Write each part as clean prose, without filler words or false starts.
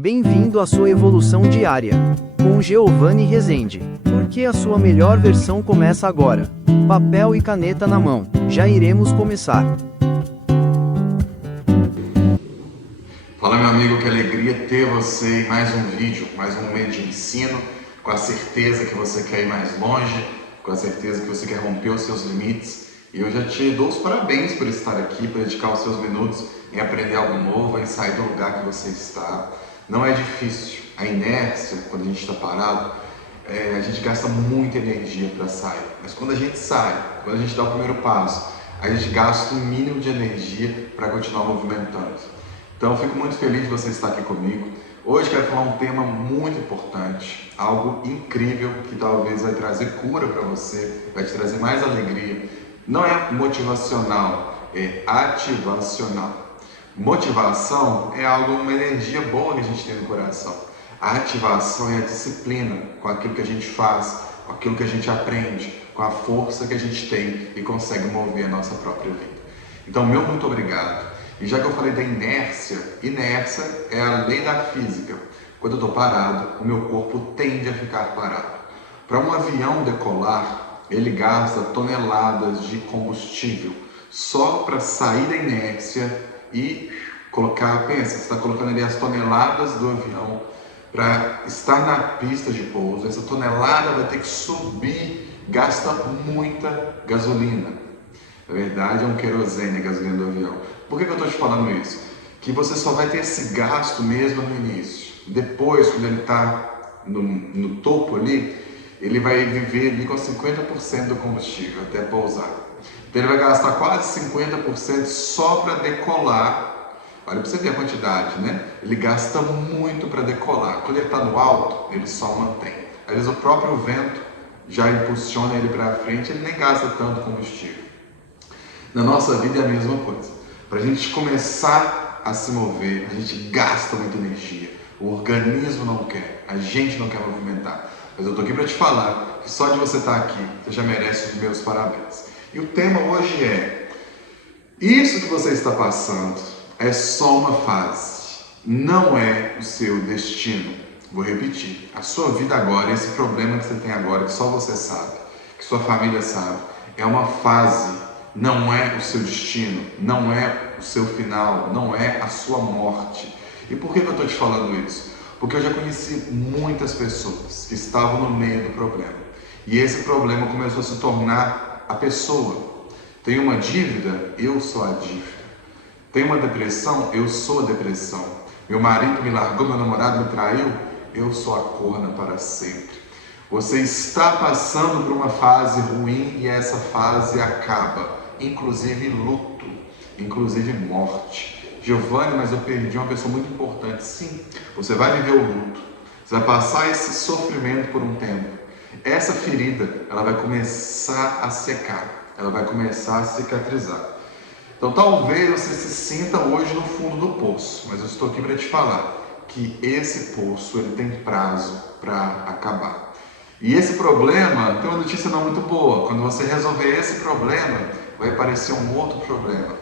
Bem-vindo à sua evolução diária, com Giovanni Rezende, porque a sua melhor versão começa agora. Papel e caneta na mão, já iremos começar. Fala, meu amigo, que alegria ter você em mais um vídeo, mais um momento de ensino, com a certeza que você quer ir mais longe, com a certeza que você quer romper os seus limites. E eu já te dou os parabéns por estar aqui, por dedicar os seus minutos em aprender algo novo, em sair do lugar que você está. Não é difícil. A inércia, quando a gente está parado, a gente gasta muita energia para sair. Mas quando a gente sai, quando a gente dá o primeiro passo, a gente gasta o mínimo de energia para continuar movimentando. Então, eu fico muito feliz de você estar aqui comigo. Hoje quero falar um tema muito importante, algo incrível que talvez vai trazer cura para você, vai te trazer mais alegria. Não é motivacional, é ativacional. Motivação é algo, uma energia boa que a gente tem no coração. A ativação é a disciplina, com aquilo que a gente faz, com aquilo que a gente aprende, com a força que a gente tem e consegue mover a nossa própria vida. Então, meu muito obrigado. E já que eu falei da inércia é a lei da física. Quando eu estou parado, o meu corpo tende a ficar parado. Para um avião decolar, ele gasta toneladas de combustível só para sair da inércia e colocar, pensa, você está colocando ali as toneladas do avião para estar na pista de pouso. Essa tonelada vai ter que subir, gasta muita gasolina. Na verdade, é um querosene a gasolina do avião. Por que eu estou te falando isso? Que você só vai ter esse gasto mesmo no início. Depois, quando ele está no topo ali, ele vai viver ali com 50% do combustível até pousar. Então ele vai gastar quase 50% só para decolar. Olha para você ver a quantidade, né? Ele gasta muito para decolar. Quando ele está no alto, ele só mantém. Às vezes o próprio vento já impulsiona ele para frente, ele nem gasta tanto combustível. Na nossa vida é a mesma coisa. Para a gente começar a se mover, a gente gasta muita energia. O organismo não quer, a gente não quer movimentar. Mas eu estou aqui para te falar que só de você estar aqui, você já merece os meus parabéns. E o tema hoje é: isso que você está passando é só uma fase, não é o seu destino. Vou repetir, a sua vida agora, esse problema que você tem agora, que só você sabe, que sua família sabe, é uma fase, não é o seu destino, não é o seu final, não é a sua morte. E por que eu estou te falando isso? Porque eu já conheci muitas pessoas que estavam no meio do problema. E esse problema começou a se tornar a pessoa. Tem uma dívida? Eu sou a dívida. Tem uma depressão? Eu sou a depressão. Meu marido me largou, meu namorado me traiu? Eu sou a corna para sempre. Você está passando por uma fase ruim e essa fase acaba, inclusive luto, inclusive morte. Giovanni, mas eu perdi uma pessoa muito importante. Sim, você vai viver o luto, você vai passar esse sofrimento por um tempo. Essa ferida, ela vai começar a secar, ela vai começar a cicatrizar. Então talvez você se sinta hoje no fundo do poço, mas eu estou aqui para te falar que esse poço ele tem prazo para acabar. E esse problema tem uma notícia não muito boa. Quando você resolver esse problema, vai aparecer um outro problema,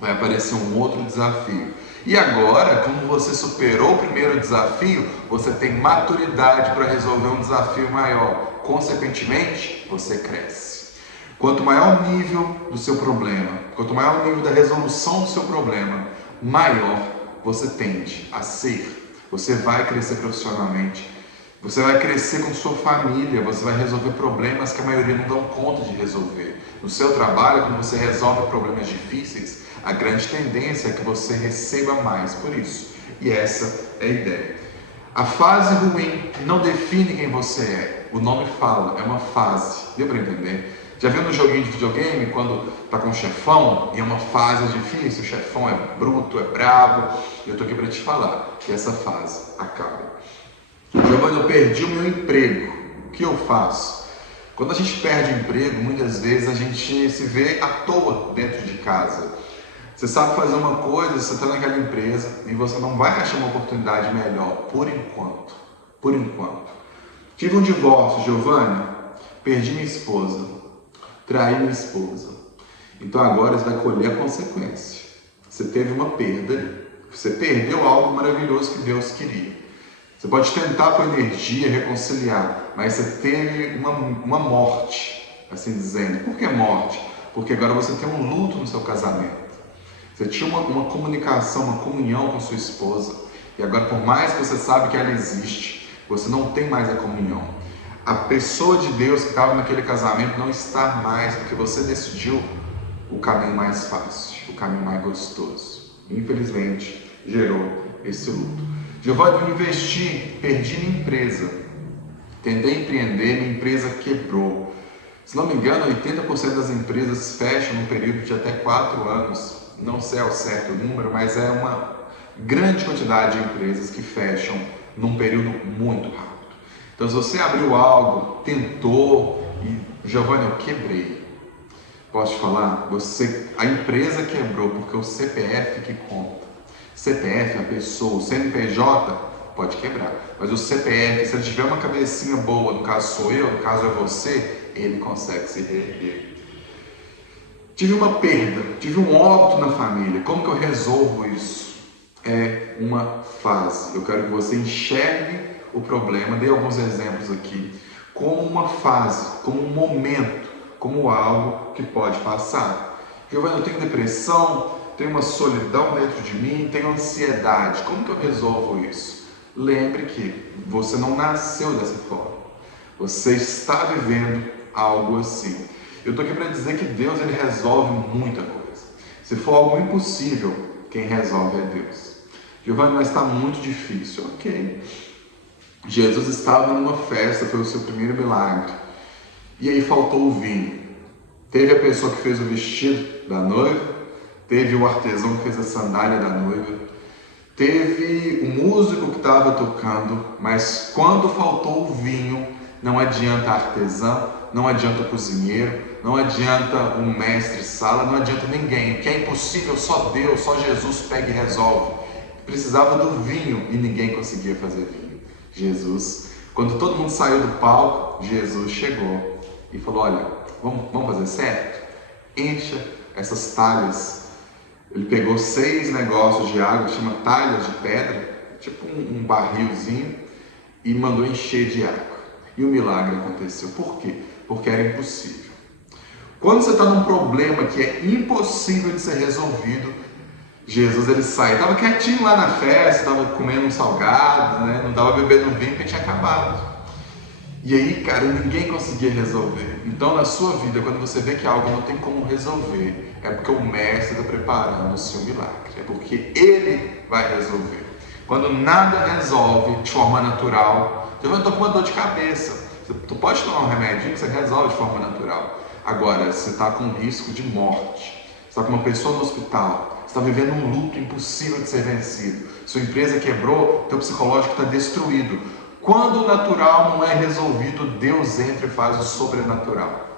vai aparecer um outro desafio. E agora, como você superou o primeiro desafio, você tem maturidade para resolver um desafio maior. Consequentemente, você cresce. Quanto maior o nível do seu problema, quanto maior o nível da resolução do seu problema, maior você tende a ser. Você vai crescer profissionalmente, você vai crescer com sua família, você vai resolver problemas que a maioria não dão conta de resolver. No seu trabalho, quando você resolve problemas difíceis, a grande tendência é que você receba mais por isso. E essa é a ideia. A fase ruim não define quem você é. O nome fala, é uma fase. Deu para entender? Já viu no joguinho de videogame, quando tá com um chefão e é uma fase difícil, o chefão é bruto, é bravo? Eu tô aqui para te falar que essa fase acaba. Giovanni, eu perdi o meu emprego. O que eu faço? Quando a gente perde o emprego, muitas vezes a gente se vê à toa dentro de casa. Você sabe fazer uma coisa, você está naquela empresa e você não vai achar uma oportunidade melhor, por enquanto. Por enquanto. Tive um divórcio, Giovanni, perdi minha esposa, traí minha esposa. Então agora você vai colher a consequência. Você teve uma perda, Você perdeu algo maravilhoso que Deus queria. Você pode tentar com energia reconciliar, mas você teve uma morte, assim dizendo. Por que morte? Porque agora você tem um luto no seu casamento. Você tinha uma comunicação, uma comunhão com sua esposa. E agora, por mais que você sabe que ela existe, você não tem mais a comunhão. A pessoa de Deus que estava naquele casamento não está mais, porque você decidiu o caminho mais fácil, o caminho mais gostoso. Infelizmente, gerou esse luto. Giovanni, eu investi, perdi minha empresa. Tentei empreender, minha empresa quebrou. Se não me engano, 80% das empresas fecham num período de até 4 anos. Não sei ao certo o número, mas é uma grande quantidade de empresas que fecham num período muito rápido. Então, se você abriu algo, tentou e, Giovanni, eu quebrei. Posso te falar? A empresa quebrou porque o CPF que conta. CPF, a pessoa, o CNPJ pode quebrar. Mas o CPF, se ele tiver uma cabecinha boa, no caso sou eu, no caso é você, ele consegue se reerguer. Tive uma perda, tive um óbito na família. Como que eu resolvo isso? É uma fase. Eu quero que você enxergue o problema, dei alguns exemplos aqui, como uma fase, como um momento, como algo que pode passar. Giovanni, eu tenho depressão, tenho uma solidão dentro de mim, tenho ansiedade. Como que eu resolvo isso? Lembre que você não nasceu dessa forma. Você está vivendo algo assim. Eu estou aqui para dizer que Deus ele resolve muita coisa. Se for algo impossível, quem resolve é Deus. Giovanni, mas está muito difícil. Ok. Jesus estava numa festa, foi o seu primeiro milagre. E aí faltou o vinho. Teve a pessoa que fez o vestido da noiva, teve o artesão que fez a sandália da noiva, teve o músico que estava tocando, mas quando faltou o vinho, não adianta artesão, não adianta o cozinheiro, não adianta um mestre sala, não adianta ninguém. O que é impossível, só Deus, só Jesus pega e resolve. Precisava do vinho e ninguém conseguia fazer vinho. Jesus, quando todo mundo saiu do palco, Jesus chegou e falou, olha, vamos fazer certo? Encha essas talhas. Ele pegou 6 negócios de água, chama talhas de pedra, tipo um barrilzinho, e mandou encher de água. E o milagre aconteceu. Por quê? Porque era impossível. Quando você está num problema que é impossível de ser resolvido, Jesus ele sai. Estava quietinho lá na festa, estava comendo um salgado, né? Não estava bebendo vinho porque tinha acabado. E aí, cara, ninguém conseguia resolver. Então, na sua vida, quando você vê que algo não tem como resolver, é porque o mestre está preparando o seu milagre. É porque ele vai resolver. Quando nada resolve de forma natural, eu estou com uma dor de cabeça. Tu pode tomar um remedinho que você resolve de forma natural. Agora, você está com risco de morte. Você está com uma pessoa no hospital. Você está vivendo um luto impossível de ser vencido. Sua empresa quebrou, teu psicológico está destruído. Quando o natural não é resolvido, Deus entra e faz o sobrenatural.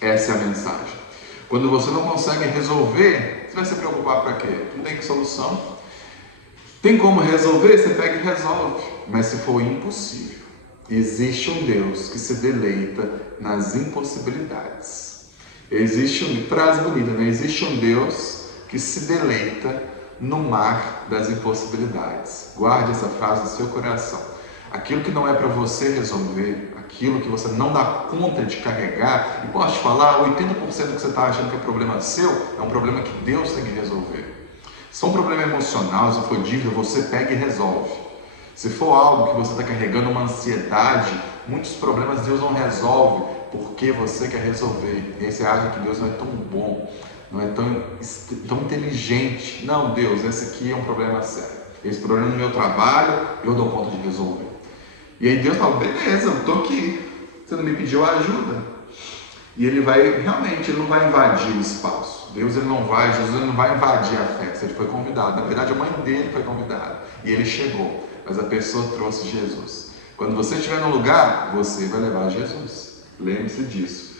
Essa é a mensagem. Quando você não consegue resolver, você vai se preocupar para quê? Não tem solução. Tem como resolver? Você pega e resolve. Mas se for impossível, existe um Deus que se deleita nas impossibilidades. Existe frase bonita, né? Existe um Deus que se deleita no mar das impossibilidades. Guarde essa frase no seu coração. Aquilo que não é para você resolver, aquilo que você não dá conta de carregar, e posso te falar, 80% do que você está achando que é problema seu, é um problema que Deus tem que resolver. Se for um problema emocional, se for dívida, você pega e resolve. Se for algo que você está carregando, uma ansiedade, muitos problemas Deus não resolve, porque você quer resolver. E aí você acha que Deus não é tão bom, não é tão inteligente. Não, Deus, esse aqui é um problema sério. Esse problema no meu trabalho, eu dou conta de resolver. E aí Deus fala, beleza, eu estou aqui. Você não me pediu ajuda. E ele vai, realmente, ele não vai invadir o espaço. Jesus ele não vai invadir a festa. Ele foi convidado. Na verdade, a mãe dele foi convidada. E ele chegou. Mas a pessoa trouxe Jesus. Quando você estiver no lugar, você vai levar Jesus. Lembre-se disso.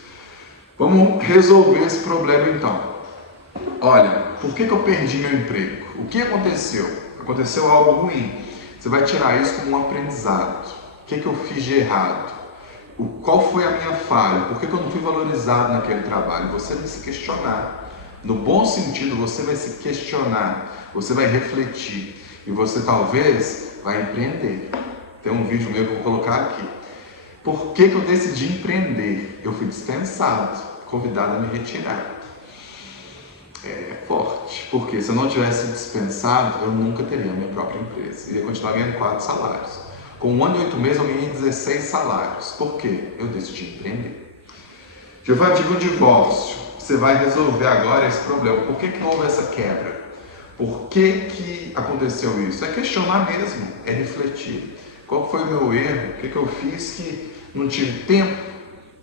Vamos resolver esse problema então. Olha, por que eu perdi meu emprego? O que aconteceu? Aconteceu algo ruim. Você vai tirar isso como um aprendizado. O que eu fiz de errado? Qual foi a minha falha? Por que eu não fui valorizado naquele trabalho? Você vai se questionar. No bom sentido, você vai se questionar, você vai refletir e você talvez vai empreender. Tem um vídeo meu que eu vou colocar aqui. Por que eu decidi empreender? Eu fui dispensado, convidado a me retirar. É forte, porque se eu não tivesse dispensado, eu nunca teria a minha própria empresa. Eu ia continuar ganhando 4 salários. Com 1 ano e 8 meses eu ganhei 16 salários. Por quê? Eu decidi empreender. Giovanni, tive um divórcio. Você vai resolver agora esse problema. Por que houve essa quebra? Por que aconteceu isso? É questionar mesmo, é refletir. Qual foi o meu erro? O que eu fiz que não tive tempo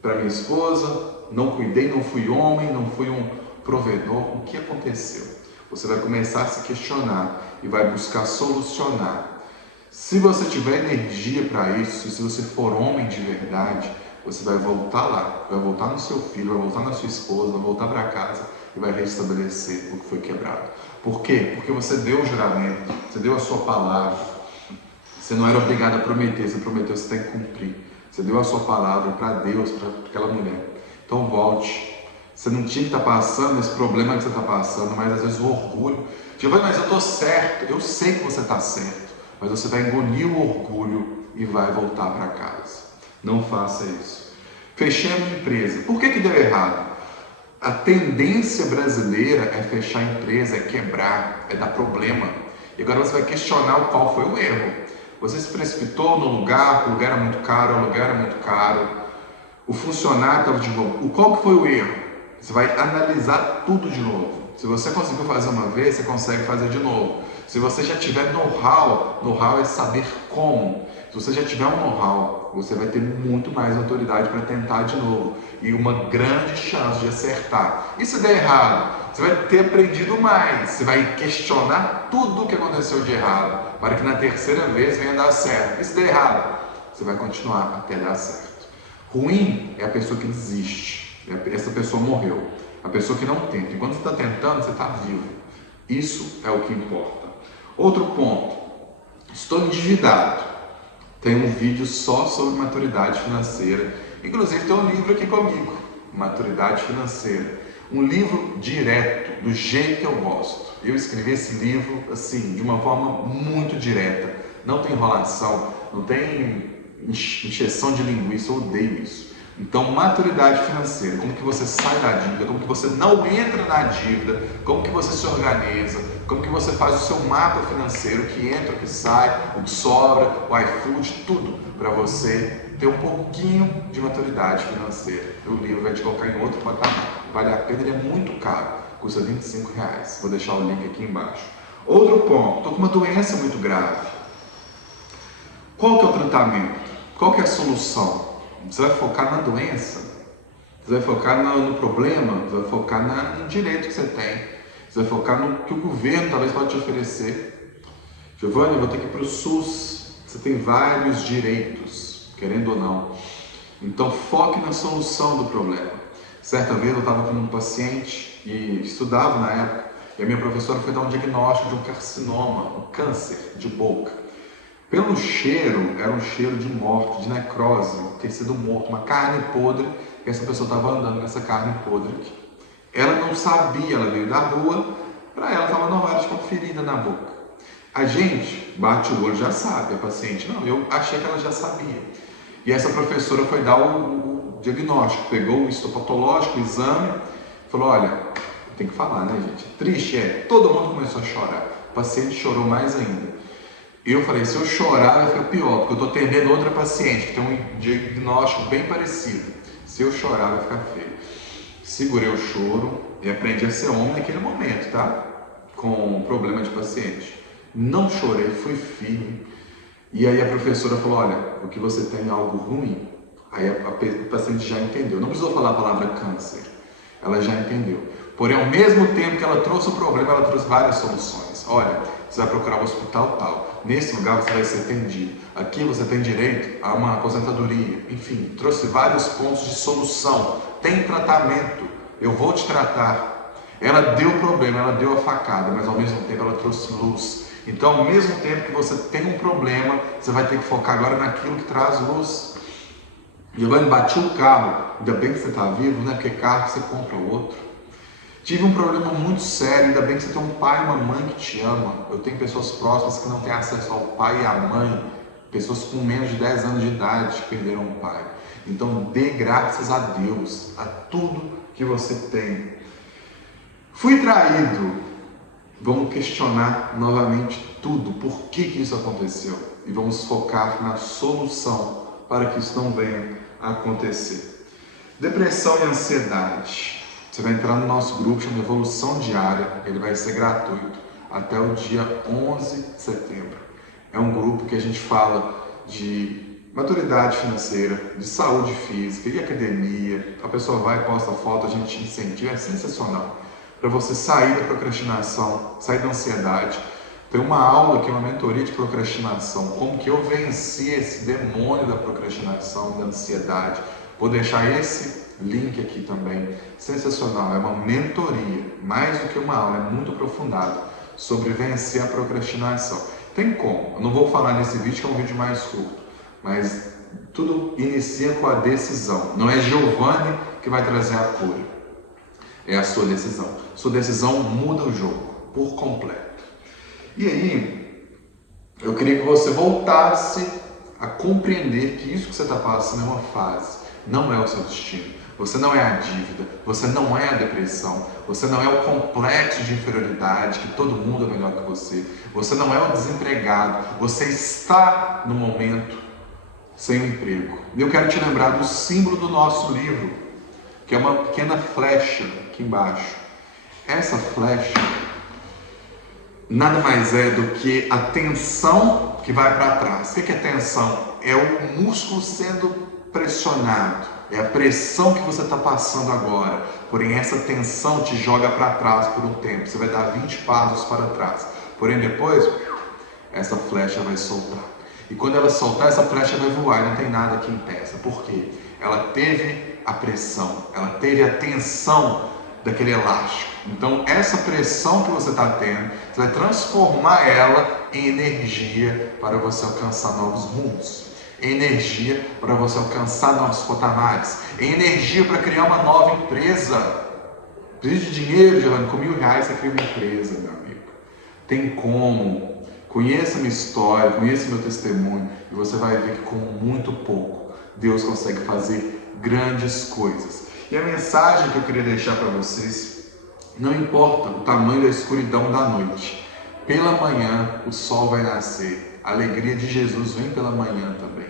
para minha esposa? Não cuidei, não fui homem, não fui um provedor. O que aconteceu? Você vai começar a se questionar e vai buscar solucionar. Se você tiver energia para isso, se você for homem de verdade, você vai voltar lá, vai voltar no seu filho, vai voltar na sua esposa, vai voltar para casa e vai restabelecer o que foi quebrado. Por quê? Porque você deu o juramento, você deu a sua palavra, você não era obrigado a prometer, você prometeu, você tem que cumprir. Você deu a sua palavra para Deus, para aquela mulher. Então volte. Você não tinha que estar passando esse problema que você está passando, mas às vezes o orgulho. Giovanni, mas eu estou certo, eu sei que você está certo, mas você vai engolir o orgulho e vai voltar para casa. Não faça isso. Fechei a minha empresa. Por que deu errado? A tendência brasileira é fechar a empresa, é quebrar, é dar problema. E agora você vai questionar qual foi o erro. Você se precipitou no lugar, o lugar era muito caro, o lugar era muito caro. O funcionário estava de novo. Qual que foi o erro? Você vai analisar tudo de novo. Se você conseguiu fazer uma vez, você consegue fazer de novo. Se você já tiver know-how é saber como. Se você já tiver um know-how, você vai ter muito mais autoridade para tentar de novo. E uma grande chance de acertar. E se der errado, você vai ter aprendido mais. Você vai questionar tudo o que aconteceu de errado, para que na terceira vez venha dar certo. E se der errado, você vai continuar até dar certo. Ruim é a pessoa que desiste. Essa pessoa morreu. A pessoa que não tenta. Enquanto você está tentando, você está vivo. Isso é o que importa. Outro ponto. Estou endividado. Tem um vídeo só sobre maturidade financeira. Inclusive tem um livro aqui comigo. Maturidade Financeira. Um livro direto, do jeito que eu gosto. Eu escrevi esse livro assim, de uma forma muito direta. Não tem enrolação, não tem encheção de linguiça, eu odeio isso. Então, maturidade financeira, como que você sai da dívida, como que você não entra na dívida, como que você se organiza, como que você faz o seu mapa financeiro, o que entra, o que sai, o que sobra, o iFood, tudo para você ter um pouquinho de maturidade financeira. O livro vai te colocar em outro patamar, vale a pena, ele é muito caro, custa R$25. Vou deixar o link aqui embaixo. Outro ponto, estou com uma doença muito grave. Qual que é o tratamento? Qual que é a solução? Você vai focar na doença? Você vai focar no problema? Você vai focar no direito que você tem? Você vai focar no que o governo talvez pode te oferecer? Giovanni, eu vou ter que ir para o SUS. Você tem vários direitos, querendo ou não. Então foque na solução do problema. Certa vez eu estava com um paciente e estudava na época, e a minha professora foi dar um diagnóstico de um carcinoma, um câncer de boca. Pelo cheiro, era um cheiro de morte, de necrose, ter sido morto, uma carne podre, e essa pessoa estava andando com essa carne podre aqui. Ela não sabia, ela veio da rua, para ela estava normal, ela tinha uma ferida na boca. A gente bate o olho, já sabe, a paciente, não, eu achei que ela já sabia. E essa professora foi dar o diagnóstico, pegou o histopatológico, o exame, falou, olha, tem que falar, né, gente? Triste todo mundo começou a chorar, o paciente chorou mais ainda. Eu falei, se eu chorar vai ficar pior, porque eu estou atendendo outra paciente que tem um diagnóstico bem parecido. Se eu chorar vai ficar feio. Segurei o choro e aprendi a ser homem naquele momento, tá? Com um problema de paciente. Não chorei, fui firme. E aí a professora falou, olha, o que você tem é algo ruim. Aí a paciente já entendeu. Não precisou falar a palavra câncer. Ela já entendeu. Porém, ao mesmo tempo que ela trouxe o problema, ela trouxe várias soluções. Olha, você vai procurar um hospital tal. Nesse lugar você vai ser atendido. Aqui você tem direito a uma aposentadoria. Enfim, trouxe vários pontos de solução. Tem tratamento. Eu vou te tratar. Ela deu o problema, ela deu a facada, mas ao mesmo tempo ela trouxe luz. Então, ao mesmo tempo que você tem um problema, você vai ter que focar agora naquilo que traz luz. Giovanni, bati o carro. Ainda bem que você está vivo, né? Porque carro você compra outro. Tive um problema muito sério, ainda bem que você tem um pai e uma mãe que te ama. Eu tenho pessoas próximas que não têm acesso ao pai e à mãe, pessoas com menos de 10 anos de idade que perderam o pai. Então dê graças a Deus, a tudo que você tem. Fui traído. Vamos questionar novamente tudo, por que isso aconteceu. E vamos focar na solução para que isso não venha a acontecer. Depressão e ansiedade. Você vai entrar no nosso grupo, chama Evolução Diária, ele vai ser gratuito até o dia 11 de setembro. É um grupo que a gente fala de maturidade financeira, de saúde física e academia. A pessoa vai, posta foto, a gente incentiva, é sensacional. Para você sair da procrastinação, sair da ansiedade. Tem uma aula que é uma mentoria de procrastinação, como que eu venci esse demônio da procrastinação, da ansiedade. Vou deixar esse link aqui também, sensacional, é uma mentoria, mais do que uma aula, é muito aprofundado, sobre vencer a procrastinação. Tem como, eu não vou falar nesse vídeo que é um vídeo mais curto, mas tudo inicia com a decisão, não é Giovanni que vai trazer a cura, é a sua decisão. Sua decisão muda o jogo, por completo. E aí, eu queria que você voltasse a compreender que isso que você está passando é uma fase, não é o seu destino. Você não é a dívida, você não é a depressão, você não é o complexo de inferioridade, que todo mundo é melhor que você não é o desempregado, você está no momento sem um emprego. E eu quero te lembrar do símbolo do nosso livro, que é uma pequena flecha aqui embaixo. Essa flecha nada mais é do que a tensão que vai para trás. O que é tensão? É o músculo sendo pressionado. É a pressão que você está passando agora. Porém, essa tensão te joga para trás por um tempo. Você vai dar 20 passos para trás. Porém, depois, essa flecha vai soltar. E quando ela soltar, essa flecha vai voar. E não tem nada que impeça. Por quê? Ela teve a pressão. Ela teve a tensão daquele elástico. Então, essa pressão que você está tendo, você vai transformar ela em energia para você alcançar novos rumos. Em energia para você alcançar novos patamares, em energia para criar uma nova empresa. Precisa de dinheiro, Giovanni, com R$1.000 você cria uma empresa, meu amigo. Tem como. Conheça minha história, conheça meu testemunho e você vai ver que com muito pouco Deus consegue fazer grandes coisas. E a mensagem que eu queria deixar para vocês, não importa o tamanho da escuridão da noite, pela manhã o sol vai nascer. A alegria de Jesus vem pela manhã também.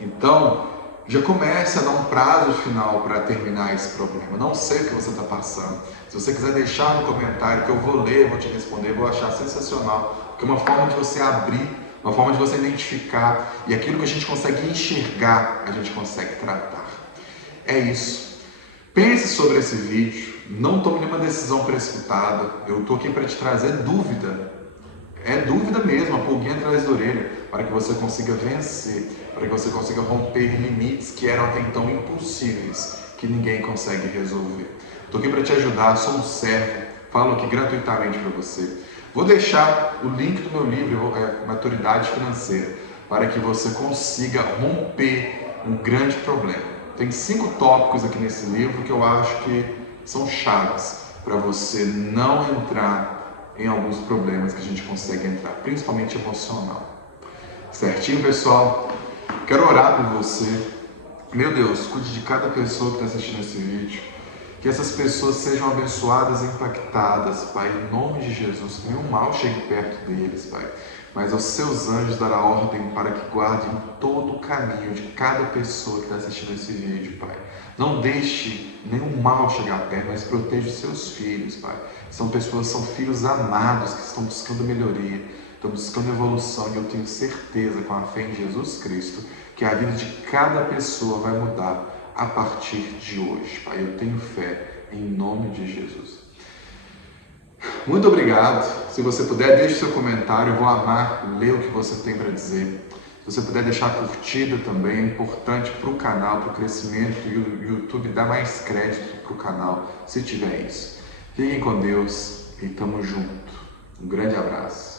Então, já comece a dar um prazo final para terminar esse problema. Não sei o que você está passando. Se você quiser deixar no comentário que eu vou ler, vou te responder, vou achar sensacional. Porque é uma forma de você abrir, uma forma de você identificar. E aquilo que a gente consegue enxergar, a gente consegue tratar. É isso. Pense sobre esse vídeo. Não tome nenhuma decisão precipitada. Eu estou aqui para te trazer dúvida. É dúvida mesmo, a pulguinha atrás da orelha, para que você consiga vencer, para que você consiga romper limites que eram até então impossíveis, que ninguém consegue resolver. Estou aqui para te ajudar, sou um servo, falo aqui gratuitamente para você. Vou deixar o link do meu livro, Maturidade Financeira, para que você consiga romper um grande problema. Tem 5 tópicos aqui nesse livro que eu acho que são chaves para você não entrar em alguns problemas que a gente consegue entrar, principalmente emocional. Certinho, pessoal? Quero orar por você. Meu Deus, cuide de cada pessoa que está assistindo esse vídeo. Que essas pessoas sejam abençoadas e impactadas, Pai, em nome de Jesus. Que nenhum mal chegue perto deles, Pai. Mas aos seus anjos dará ordem para que guardem todo o caminho de cada pessoa que está assistindo esse vídeo, Pai. Não deixe nenhum mal chegar perto, mas proteja os seus filhos, Pai. São pessoas, são filhos amados que estão buscando melhoria, estão buscando evolução, e eu tenho certeza, com a fé em Jesus Cristo, que a vida de cada pessoa vai mudar a partir de hoje, Pai. Eu tenho fé em nome de Jesus. Muito obrigado. Se você puder, deixe seu comentário. Eu vou amar ler o que você tem para dizer. Se você puder deixar a curtida também, é importante para o canal, para o crescimento, e o YouTube dá mais crédito para o canal, se tiver isso. Fiquem com Deus e tamo junto. Um grande abraço.